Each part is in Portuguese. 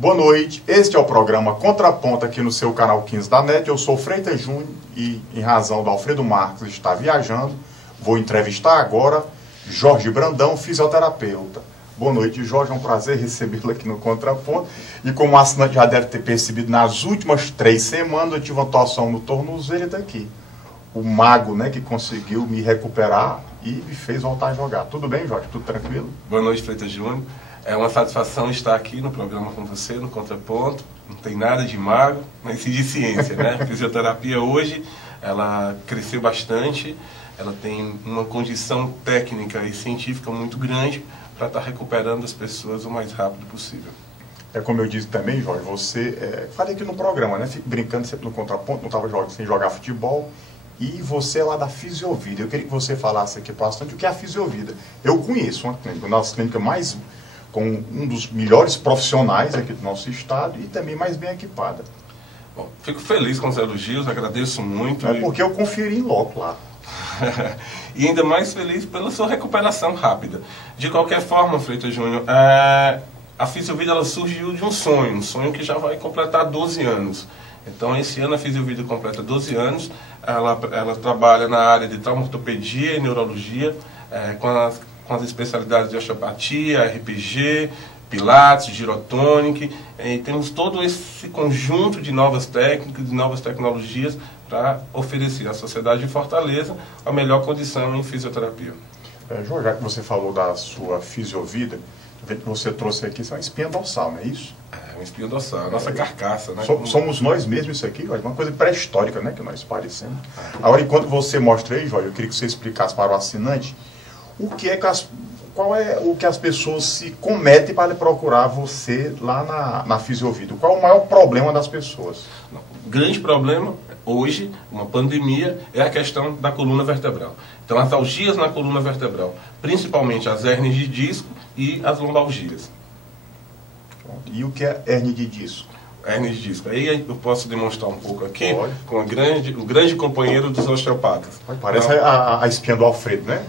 Boa noite, este é o programa Contraponto aqui no seu canal 15 da NET. Eu sou Freitas Júnior e, em razão do Alfredo Marques estar viajando, vou entrevistar agora Jorge Brandão, fisioterapeuta. Boa noite, Jorge, é um prazer recebê-lo aqui no Contraponto. E como o assinante já deve ter percebido, nas últimas 3 semanas eu tive uma torção no tornozelo e daqui. O mago, né, que conseguiu me recuperar e me fez voltar a jogar. Tudo bem, Jorge? Tudo tranquilo? Boa noite, Freitas Júnior. É uma satisfação estar aqui no programa com você, no Contraponto. Não tem nada de mago, mas sim de ciência, né? A fisioterapia hoje, ela cresceu bastante, ela tem uma condição técnica e científica muito grande para estar recuperando as pessoas o mais rápido possível. É como eu disse também, Jorge, você... falei aqui no programa, né? Fico brincando sempre no Contraponto, não estava sem jogar futebol. E você é lá da Fisiovida. Eu queria que você falasse aqui bastante o que é a Fisiovida. Eu conheço uma clínica, uma das clínicas mais... com um dos melhores profissionais aqui do nosso estado e também mais bem equipada. Bom, fico feliz com os elogios, agradeço muito. É porque eu conferi em loco lá. E ainda mais feliz pela sua recuperação rápida. De qualquer forma, Freitas Júnior, a Fisiovida ela surgiu de um sonho que já vai completar 12 anos. Então, esse ano a Fisiovida completa 12 anos. Ela trabalha na área de traumatortopedia e neurologia, com as especialidades de osteopatia, RPG, Pilates, Girotonic, e temos todo esse conjunto de novas técnicas, de novas tecnologias para oferecer à sociedade de Fortaleza a melhor condição em fisioterapia. Jorge, já que você falou da sua Fisiovida, o que você trouxe aqui é uma espinha dorsal, não é isso? É uma espinha dorsal, a nossa carcaça, né? Somos nós mesmos isso aqui, Jorge, uma coisa pré-histórica, né, que nós parecemos. Agora, enquanto você mostra aí, Jorge, eu queria que você explicasse para o assinante qual é o que as pessoas se cometem para procurar você lá na Fisiovida. Qual é o maior problema das pessoas? O grande problema hoje, uma pandemia, é a questão da coluna vertebral. Então, as algias na coluna vertebral, principalmente as hérnias de disco e as lombalgias. E o que é hérnia de disco? Hérnia de disco. Aí eu posso demonstrar um pouco aqui. Pode. Com o grande companheiro dos osteopatas. Parece a espinha do Alfredo, né?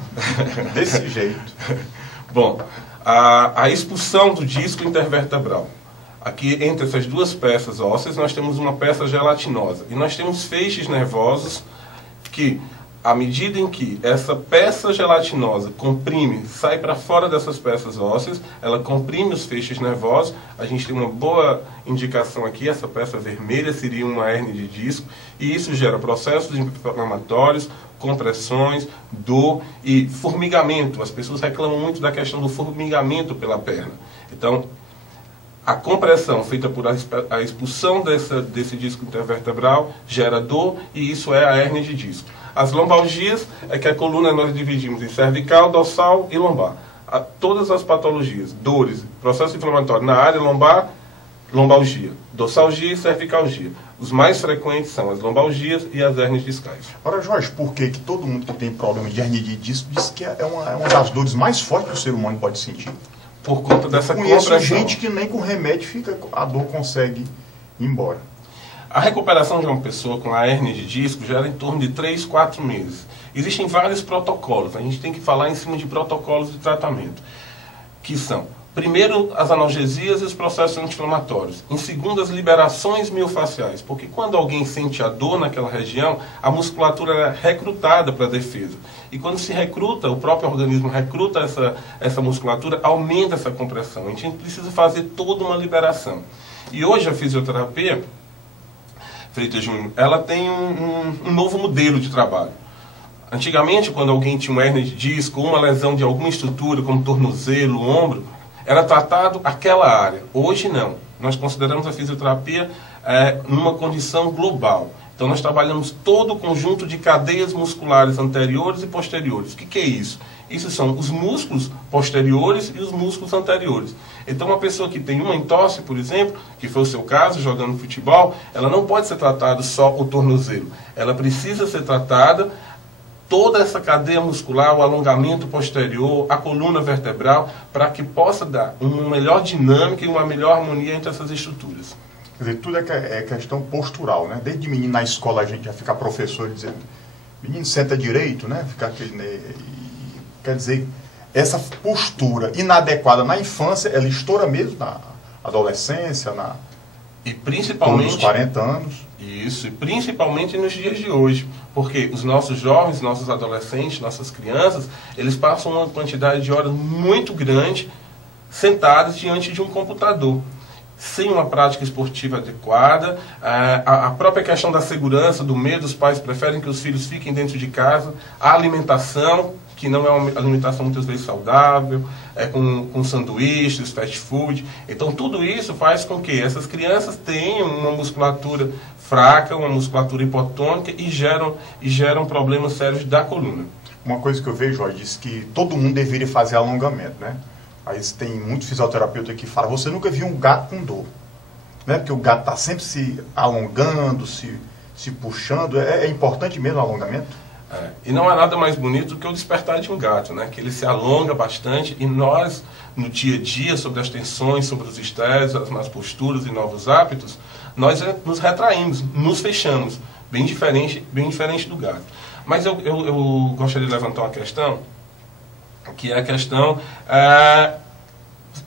Desse jeito. Bom, a expulsão do disco intervertebral. Aqui, entre essas duas peças ósseas, nós temos uma peça gelatinosa. E nós temos feixes nervosos que, à medida em que essa peça gelatinosa comprime, sai para fora dessas peças ósseas, ela comprime os feixes nervosos. A gente tem uma boa indicação aqui, essa peça vermelha seria uma hérnia de disco, e isso gera processos inflamatórios, compressões, dor e formigamento. As pessoas reclamam muito da questão do formigamento pela perna. Então, a compressão feita por a expulsão desse disco intervertebral gera dor, e isso é a hérnia de disco. As lombalgias é que a coluna nós dividimos em cervical, dorsal e lombar. Todas as patologias, dores, processo inflamatório na área lombar, lombalgia. Dorsalgia e cervicalgia. Os mais frequentes são as lombalgias e as hérnias discais. Ora, Jorge, por que todo mundo que tem problema de hérnia de disco diz que é uma das dores mais fortes que o ser humano pode sentir? Por conta dessa compressão. Conheço gente que nem com remédio a dor consegue ir embora. A recuperação de uma pessoa com a hérnia de disco gera em torno de 3, 4 meses. Existem vários protocolos. A gente tem que falar em cima de protocolos de tratamento, que são, primeiro, as analgesias e os processos anti-inflamatórios. Em segundo, as liberações miofaciais, porque quando alguém sente a dor naquela região, a musculatura é recrutada para a defesa. E quando se recruta, o próprio organismo recruta essa musculatura, aumenta essa compressão. A gente precisa fazer toda uma liberação. E hoje a fisioterapia, Freitas Júnior, ela tem um novo modelo de trabalho. Antigamente, quando alguém tinha uma hérnia de disco, uma lesão de alguma estrutura, como tornozelo, ombro, era tratado aquela área. Hoje não. Nós consideramos a fisioterapia numa condição global. Então nós trabalhamos todo o conjunto de cadeias musculares anteriores e posteriores. O que é isso? Isso são os músculos posteriores e os músculos anteriores. Então uma pessoa que tem uma entorse, por exemplo, que foi o seu caso, jogando futebol, ela não pode ser tratada só o tornozelo. Ela precisa ser tratada toda essa cadeia muscular, o alongamento posterior, a coluna vertebral, para que possa dar uma melhor dinâmica e uma melhor harmonia entre essas estruturas. Quer dizer, tudo é questão postural, né? Desde menino na escola a gente já fica professor dizendo, menino senta direito, né? Fica aquele, quer dizer, essa postura inadequada na infância, ela estoura mesmo adolescência, e principalmente nos 40 anos. Isso, e principalmente nos dias de hoje, porque os nossos jovens, nossos adolescentes, nossas crianças, eles passam uma quantidade de horas muito grande sentados diante de um computador, sem uma prática esportiva adequada. A própria questão da segurança, do medo, os pais preferem que os filhos fiquem dentro de casa, a alimentação, que não é uma alimentação muitas vezes saudável, com sanduíches, fast food. Então tudo isso faz com que essas crianças tenham uma musculatura fraca, uma musculatura hipotônica e geram problemas sérios da coluna. Uma coisa que eu vejo, Jorge, diz que todo mundo deveria fazer alongamento, né? Aí tem muito fisioterapeuta que fala, você nunca viu um gato com dor, né? Porque o gato está sempre se alongando, se puxando. É importante mesmo o alongamento? E não há nada mais bonito do que o despertar de um gato, né? Que ele se alonga bastante e nós, no dia a dia, sobre as tensões, sobre os estresses, as más posturas e novos hábitos, nós nos retraímos, nos fechamos, bem diferente do gato. Mas eu gostaria de levantar uma questão, que é a questão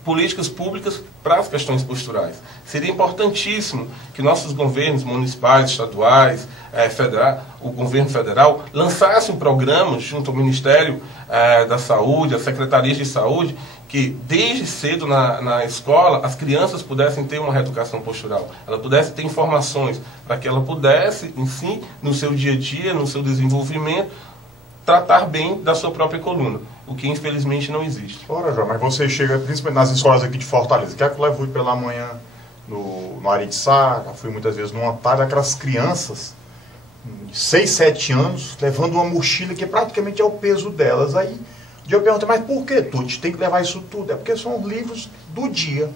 políticas públicas para as questões posturais. Seria importantíssimo que nossos governos municipais, estaduais, o governo federal, lançassem um programa junto ao Ministério da Saúde, às secretarias de saúde, que desde cedo na escola as crianças pudessem ter uma reeducação postural, ela pudesse ter informações para que ela pudesse, em si, no seu dia a dia, no seu desenvolvimento, tratar bem da sua própria coluna, o que infelizmente não existe. Ora, João, mas você chega principalmente nas escolas aqui de Fortaleza, que é que eu levo pela manhã no Aritsá, já fui muitas vezes numa tarde, aquelas crianças de 6, 7 anos, levando uma mochila que praticamente é o peso delas. Aí eu pergunto, mas por que Tuti tem que levar isso tudo? É porque são livros do dia,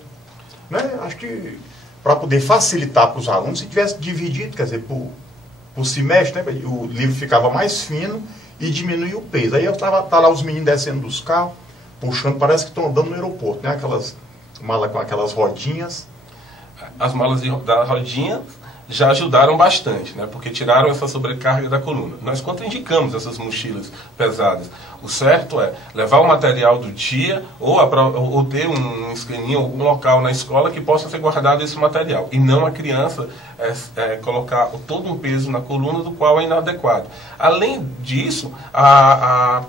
né? Acho que para poder facilitar para os alunos, se tivesse dividido, quer dizer, por semestre, né? O livro ficava mais fino e diminuir o peso. Aí tá lá os meninos descendo dos carros, puxando, parece que estão andando no aeroporto, né? Aquelas malas com aquelas rodinhas. As malas da rodinha já ajudaram bastante, né? Porque tiraram essa sobrecarga da coluna. Nós contraindicamos essas mochilas pesadas. O certo é levar o material do dia ou ter um escaninho, algum local na escola que possa ser guardado esse material. E não a criança colocar todo um peso na coluna do qual é inadequado. Além disso, a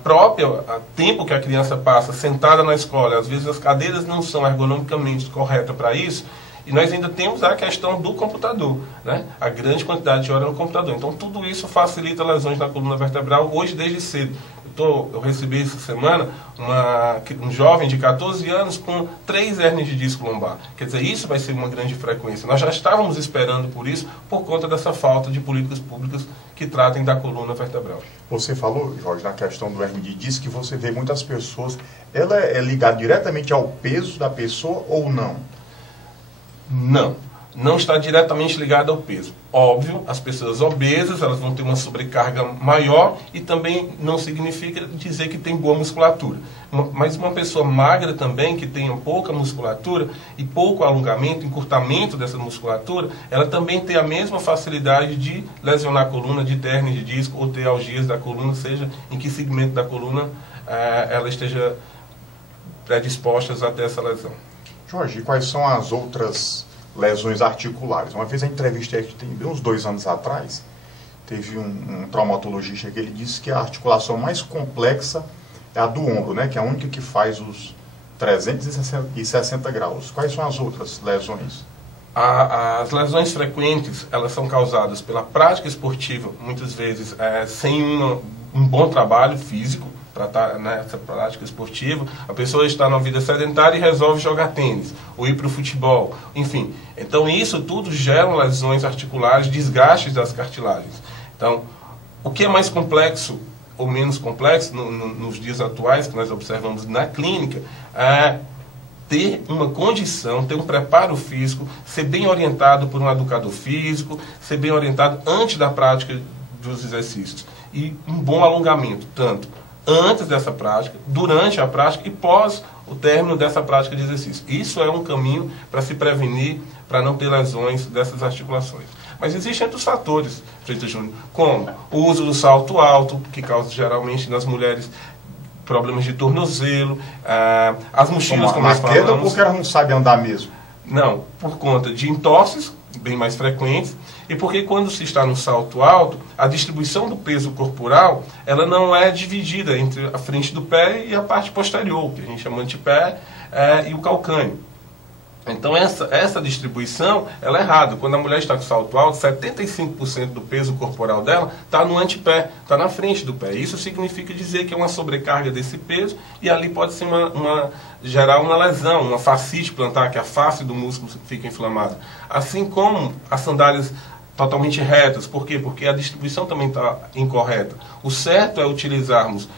tempo que a criança passa sentada na escola, às vezes as cadeiras não são ergonomicamente corretas para isso, e nós ainda temos a questão do computador, né? A grande quantidade de horas no computador. Então, tudo isso facilita lesões na coluna vertebral hoje, desde cedo. Eu recebi essa semana um jovem de 14 anos com 3 hérnias de disco lombar. Quer dizer, isso vai ser uma grande frequência. Nós já estávamos esperando por isso, por conta dessa falta de políticas públicas que tratem da coluna vertebral. Você falou, Jorge, na questão do hérnia de disco, que você vê muitas pessoas, ela é ligada diretamente ao peso da pessoa ou não? Não está diretamente ligado ao peso. Óbvio, as pessoas obesas, elas vão ter uma sobrecarga maior e também não significa dizer que tem boa musculatura. Mas uma pessoa magra também, que tenha pouca musculatura e pouco alongamento, encurtamento dessa musculatura, ela também tem a mesma facilidade de lesionar a coluna, de ter hérnia de disco ou ter algias da coluna, seja em que segmento da coluna ela esteja predisposta a ter essa lesão. Jorge, quais são as outras lesões articulares? Uma vez a entrevista que tem uns 2 anos atrás, teve um traumatologista que ele disse que a articulação mais complexa é a do ombro, né? Que é a única que faz os 360 graus. Quais são as outras lesões? As lesões frequentes, elas são causadas pela prática esportiva, muitas vezes sem um bom trabalho físico, para estar nessa prática esportiva. A pessoa está numa vida sedentária e resolve jogar tênis, ou ir para o futebol, enfim. Então isso tudo gera lesões articulares, desgastes das cartilagens. Então, o que é mais complexo ou menos complexo nos dias atuais, que nós observamos na clínica, é ter uma condição, ter um preparo físico, ser bem orientado por um educador físico, ser bem orientado antes da prática dos exercícios. E um bom alongamento, tanto antes dessa prática, durante a prática e pós o término dessa prática de exercício. Isso é um caminho para se prevenir, para não ter lesões dessas articulações. Mas existem outros fatores, Freitas Júnior, como o uso do salto alto, que causa geralmente nas mulheres problemas de tornozelo, as mochilas, como nós falamos. Porque ela não sabe andar mesmo. Não, por conta de entorses bem mais frequentes e porque quando se está no salto alto, a distribuição do peso corporal ela não é dividida entre a frente do pé e a parte posterior, que a gente chama de antepé e o calcâneo. Então essa distribuição ela é errada. Quando a mulher está com salto alto, 75% do peso corporal dela está no antepé, está na frente do pé. Isso significa dizer que é uma sobrecarga desse peso e ali pode ser gerar uma lesão, uma fascite plantar, que a face do músculo fica inflamada. Assim como as sandálias totalmente retas. Por quê? Porque a distribuição também está incorreta. O certo é utilizarmos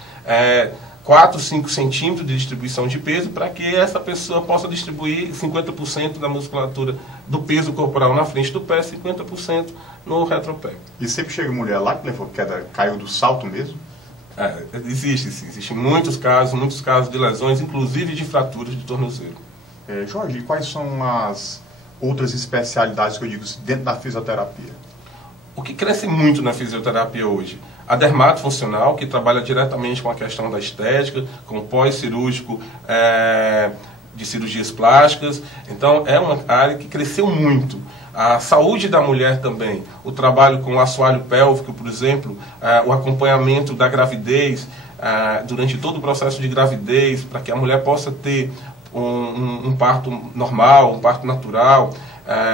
4, 5 centímetros de distribuição de peso para que essa pessoa possa distribuir 50% da musculatura do peso corporal na frente do pé, 50% no retropé. E sempre chega mulher lá que levou queda, caiu do salto mesmo? Existem muitos casos de lesões, inclusive de fraturas de tornozelo. Jorge, e quais são as outras especialidades que eu digo dentro da fisioterapia? O que cresce muito na fisioterapia hoje? A dermatofuncional, que trabalha diretamente com a questão da estética, com o pós-cirúrgico de cirurgias plásticas. Então, é uma área que cresceu muito. A saúde da mulher também, o trabalho com o assoalho pélvico, por exemplo, o acompanhamento da gravidez, durante todo o processo de gravidez, para que a mulher possa ter um parto normal, um parto natural,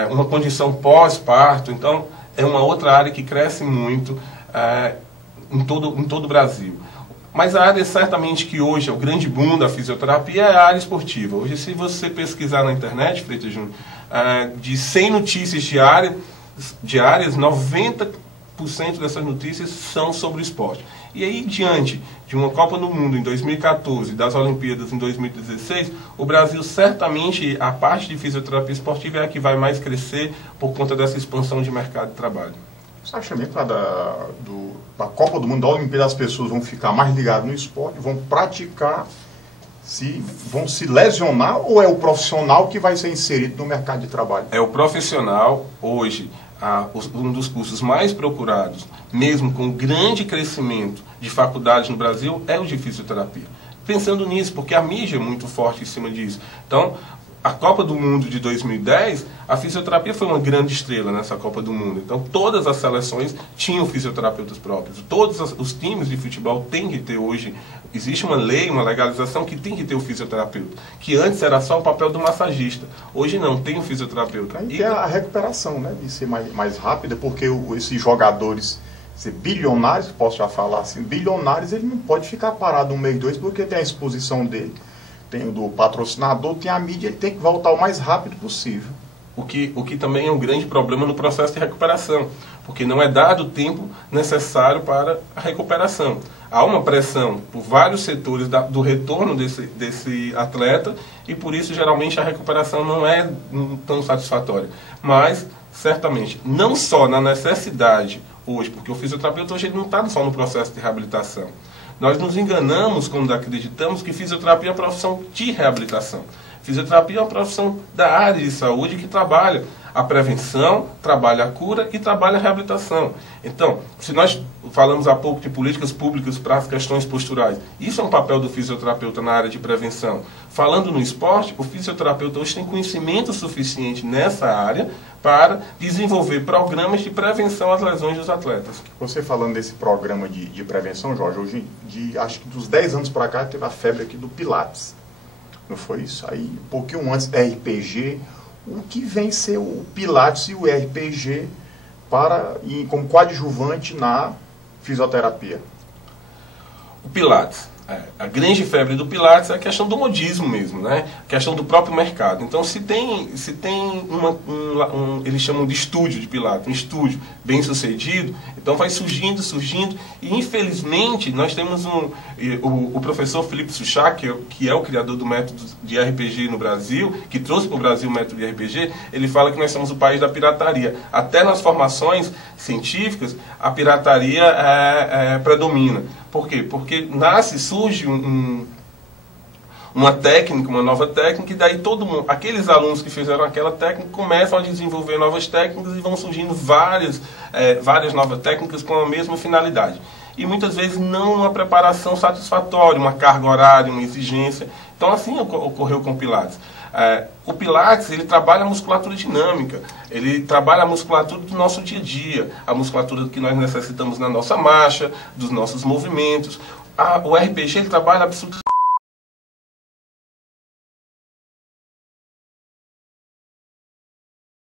uma condição pós-parto. Então, é uma outra área que cresce muito em todo o Brasil. Mas a área certamente que hoje é o grande boom da fisioterapia é a área esportiva. Hoje, se você pesquisar na internet, Freitas Júnior, de 100 notícias diárias, 90% dessas notícias são sobre o esporte. E aí, diante de uma Copa do Mundo em 2014 e das Olimpíadas em 2016, o Brasil certamente, a parte de fisioterapia esportiva é a que vai mais crescer por conta dessa expansão de mercado de trabalho. Você acha mesmo que da Copa do Mundo, da Olimpíada, as pessoas vão ficar mais ligadas no esporte, vão praticar, vão se lesionar, ou é o profissional que vai ser inserido no mercado de trabalho? É o profissional, hoje, um dos cursos mais procurados, mesmo com grande crescimento de faculdades no Brasil, é o de fisioterapia. Pensando nisso, porque a mídia é muito forte em cima disso. Então, a Copa do Mundo de 2010, a fisioterapia foi uma grande estrela nessa Copa do Mundo. Então, todas as seleções tinham fisioterapeutas próprios. Todos os times de futebol têm que ter hoje. Existe uma lei, uma legalização que tem que ter o fisioterapeuta. Que antes era só o papel do massagista. Hoje não, tem o fisioterapeuta. E a recuperação, né, de ser mais rápida, porque esses jogadores ser bilionários, posso já falar assim, bilionários, ele não pode ficar parado um mês, dois, porque tem a exposição dele. Tem o do patrocinador, tem a mídia, ele tem que voltar o mais rápido possível. O que também é um grande problema no processo de recuperação, porque não é dado o tempo necessário para a recuperação. Há uma pressão por vários setores do retorno desse atleta e por isso geralmente a recuperação não é tão satisfatória. Mas, certamente, não só na necessidade hoje, porque o fisioterapeuta hoje ele não está só no processo de reabilitação. Nós nos enganamos quando acreditamos que fisioterapia é uma profissão de reabilitação. Fisioterapia é uma profissão da área de saúde que trabalha a prevenção, trabalha a cura e trabalha a reabilitação. Então, se nós falamos há pouco de políticas públicas para as questões posturais, isso é um papel do fisioterapeuta na área de prevenção. Falando no esporte, o fisioterapeuta hoje tem conhecimento suficiente nessa área para desenvolver programas de prevenção às lesões dos atletas. Você falando desse programa de prevenção, Jorge, hoje, acho que dos 10 anos para cá, teve a febre aqui do Pilates. Não foi isso? Aí, um pouquinho antes, RPG. O que vem ser o Pilates e o RPG como coadjuvante na fisioterapia? O Pilates. A grande febre do Pilates é a questão do modismo mesmo, né? A questão do próprio mercado. Então, se tem eles chamam de estúdio de Pilates, um estúdio bem sucedido, então vai surgindo, e infelizmente nós temos o professor Felipe Suchak, que é o criador do método de RPG no Brasil, que trouxe para o Brasil o método de RPG, ele fala que nós somos o país da pirataria. Até nas formações científicas, a pirataria predomina. Por quê? Porque surge uma técnica, uma nova técnica, e daí aqueles alunos que fizeram aquela técnica começam a desenvolver novas técnicas e vão surgindo várias novas técnicas com a mesma finalidade. e muitas vezes não uma preparação satisfatória, uma carga horária, uma exigência. Então assim ocorreu com o Pilates. O Pilates, ele trabalha a musculatura dinâmica, ele trabalha a musculatura do nosso dia a dia, a musculatura que nós necessitamos na nossa marcha, dos nossos movimentos. O RPG, ele trabalha absolutamente